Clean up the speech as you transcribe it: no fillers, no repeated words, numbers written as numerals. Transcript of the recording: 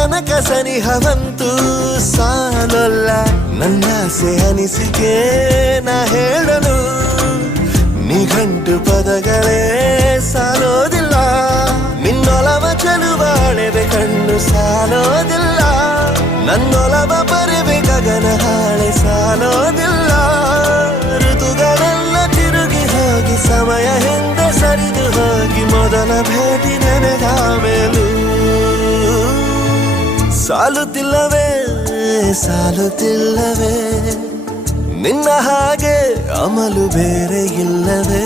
ತನಕ ಸನಿಹವಂತೂ ಸಾಲಲ್ಲ ನನ್ನಾಸೆ ಅನಿಸಿಕೆ ನಾ ಹೇಳಲು ನಿಘಂಟು ಪದಗಳೇ ಸಾಲೋದಿಲ್ಲ ನಿನ್ನೊಲವ ಚಲುವಾಳೆವೆ ಕಣ್ಣು ಸಾಲೋದಿಲ್ಲ ನನ್ನೊಲವ ಬರೆವೆ ಗಗನ ಹಾಳೆ ಸಾಲೋದಿಲ್ಲ ಋತುಗಳೆಲ್ಲ ತಿರುಗಿ ಹೋಗಿ ಸಮಯ ಹಿಂದೆ ಸರಿದು ಹೋಗಿ ಮೊದಲ ಭೇಟಿ ನೆನೆದ ಮೇಲೂ ಸಾಲುತ್ತಿಲ್ಲವೇ ಸಾಲುತ್ತಿಲ್ಲವೇ ನಿನ್ನ ಹಾಗೆ ಅಮಲು ಬೇರೆ ಇಲ್ಲವೇ